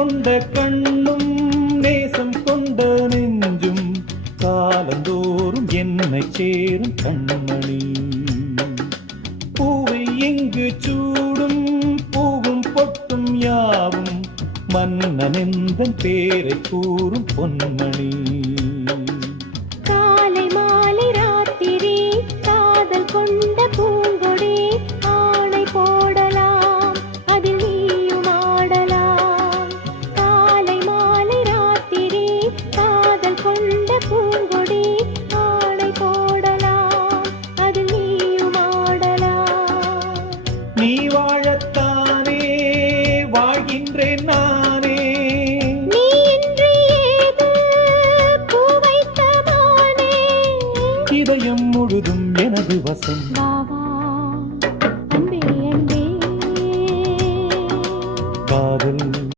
கொண்ட கண்ணும் நேசம் கொண்ட நெஞ்சும் காலந்தோறும் என்னை சேரும் கண்மணி. பூவை எங்கு சூடும் பூவும் பொட்டும் யாவும் மன்னனெந்தன் பேரை கூறும் பொன்மணி. காலை மாலை ராத்திரி காதல் கொண்ட பூங்கொடி ஆணை போடலாம் அதில் நீயும் ஆடலாம். காலை மாலை ராத்திரி காதல் கொண்ட பூங்கொடி ஆணை போடலாம் அதில் நீயும் ஆடலாம். நீ வாழத்தானே வாழ்கின்றேன் நானே. நீ இன்றி ஏது பூ வைத்த மானே. இதயம் முழுதும் எனது வசம்.